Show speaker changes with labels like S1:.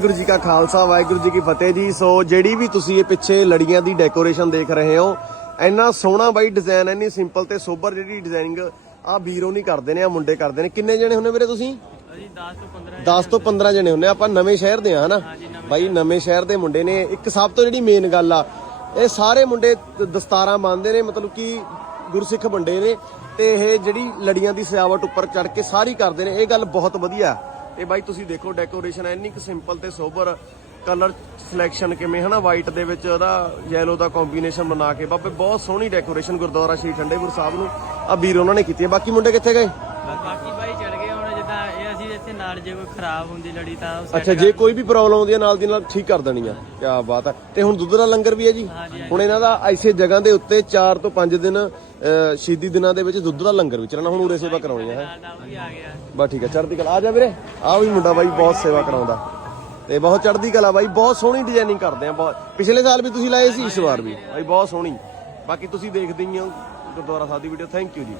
S1: ਵਾਹਿਗੁਰੂ ਜੀ ਕਾ ਖਾਲਸਾ ਵਾਹਿਗੁਰੂ ਜੀ ਕੀ ਫਤਿਹ ਜੀ। ਸੋ ਜਿਹੜੀ ਵੀ ਤੁਸੀਂ ਇਹ ਪਿੱਛੇ ਲੜੀਆਂ ਦੀ ਡੈਕੋਰੇਸ਼ਨ ਦੇਖ ਰਹੇ ਹੋ ਇੰਨਾ ਸੋਹਣਾ ਬਾਈ ਡਿਜ਼ਾਈਨ ਇੰਨੀ ਸਿੰਪਲ ਤੇ ਸੋਬਰ ਜਿਹੜੀ ਡਿਜ਼ਾਈਨਿੰਗ ਆ ਵੀਰੋ ਨਹੀਂ ਕਰਦੇ ਨੇ ਆ ਮੁੰਡੇ ਕਰਦੇ ਨੇ। ਕਿੰਨੇ ਜਣੇ ਹੁੰਨੇ ਵੀਰੇ ਤੁਸੀਂ?
S2: ਅਸੀਂ 10 ਤੋਂ 15
S1: 10 ਤੋਂ 15 ਜਣੇ ਹੁੰਨੇ ਆਪਾਂ ਨਵੇਂ ਸ਼ਹਿਰ ਦੇ ਆ ਹਨਾ? ਬਾਈ ਨਵੇਂ ਸ਼ਹਿਰ ਦੇ ਮੁੰਡੇ ਨੇ। ਇੱਕ ਸਭ ਤੋਂ ਜਿਹੜੀ ਮੇਨ ਗੱਲ ਆ ਇਹ ਸਾਰੇ ਮੁੰਡੇ ਦਸਤਾਰਾਂ ਬੰਨਦੇ ਨੇ ਮਤਲਬ ਕਿ ਗੁਰਸਿੱਖ ਮੁੰਡੇ ਨੇ ਤੇ ਇਹ ਜਿਹੜੀ ਲੜੀਆਂ ਦੀ ਸਜਾਵਟ ਉੱਪਰ ਚੜ ਕੇ ਸਾਰੀ ਕਰਦੇ ਨੇ। ਇਹ ਗੱਲ ਬਹੁਤ ਵਧੀਆ। ਤੇ ਬਾਈ ਤੁਸੀਂ ਦੇਖੋ ਡੈਕੋਰੇਸ਼ਨ ਇੰਨੀ ਕੁ ਸਿੰਪਲ ਤੇ ਸੋਬਰ ਕਲਰ ਸਿਲੈਕਸ਼ਨ ਕਿਵੇਂ, ਹਨਾ ਵਾਈਟ ਦੇ ਵਿੱਚ ਉਹਦਾ ਯੈਲੋ ਦਾ ਕੰਬੀਨੇਸ਼ਨ ਬਣਾ ਕੇ। ਬਾਬੇ, ਬਹੁਤ ਸੋਹਣੀ ਡੈਕੋਰੇਸ਼ਨ ਗੁਰਦੁਆਰਾ ਸ਼੍ਰੀ ਠੰਡੇਪੁਰ ਸਾਹਿਬ ਨੂੰ। ਆ ਵੀਰ ਉਹਨਾਂ ਨੇ ਕੀਤੀ ਹੈ ਬਾਕੀ ਮੁੰਡੇ ਕਿੱਥੇ ਗਏ?
S2: ਬਾਕੀ ਇੱਥੇ ਨਾਲ ਜੇ ਕੋਈ ਖਰਾਬ ਹੁੰਦੀ ਲੜੀ ਤਾਂ ਉਹ set
S1: ਅੱਛਾ ਜੇ ਕੋਈ ਵੀ ਪ੍ਰੋਬਲਮ ਆਉਂਦੀ ਹੈ ਨਾਲ ਦੀ ਨਾਲ ਠੀਕ ਕਰ ਦੇਣੀ ਆ। ਕੀ ਬਾਤ ਹੈ। ਤੇ ਹੁਣ ਦੁੱਧ ਦਾ ਲੰਗਰ ਵੀ ਹੈ ਜੀ।
S2: ਹਾਂਜੀ,
S1: ਹੁਣ ਇਹਨਾਂ ਦਾ ਐਸੇ ਜਗ੍ਹਾ ਦੇ ਉੱਤੇ 4 ਤੋਂ 5 ਦਿਨ ਅਹ, ਸ਼ਹੀਦੀ ਦਿਨਾਂ ਦੇ ਵਿੱਚ ਦੁੱਧ ਦਾ ਲੰਗਰ ਵੀ ਚੱਲਣਾ। ਹੁਣ ਉਰੇ ਸੇਵਾ ਕਰਾਉਣੀ ਹੈ।
S2: ਨਾਲ ਨਾਲ ਵੀ ਆ ਗਿਆ।
S1: ਬਸ ਠੀਕ ਹੈ ਚੜ੍ਹਦੀ ਕਲਾ। ਆ ਜਾ ਵੀਰੇ। ਆ ਵੀ ਮੁੰਡਾ ਬਾਈ ਬਹੁਤ ਸੇਵਾ ਕਰਾਉਂਦਾ। ਤੇ ਬਹੁਤ ਚੜ੍ਹਦੀ ਕਲਾ ਬਾਈ ਬਹੁਤ ਸੋਹਣੀ ਡਿਜ਼ਾਈਨਿੰਗ ਕਰਦੇ ਆ ਬਹੁਤ। ਪਿਛਲੇ ਸਾਲ ਵੀ ਤੁਸੀਂ ਲਾਏ ਸੀ ਇਸ ਵਾਰ ਵੀ। ਬਾਈ ਬਹੁਤ ਸੋਹਣੀ। ਬਾਕੀ ਤੁਸੀਂ ਦੇਖਦੇ ਹੀ ਹੋ। ਗੁਰਦੁਆਰਾ ਸਾਹਿਬ ਦੀ ਵੀਡੀਓ ਥੈਂਕ ਯੂ ਜੀ।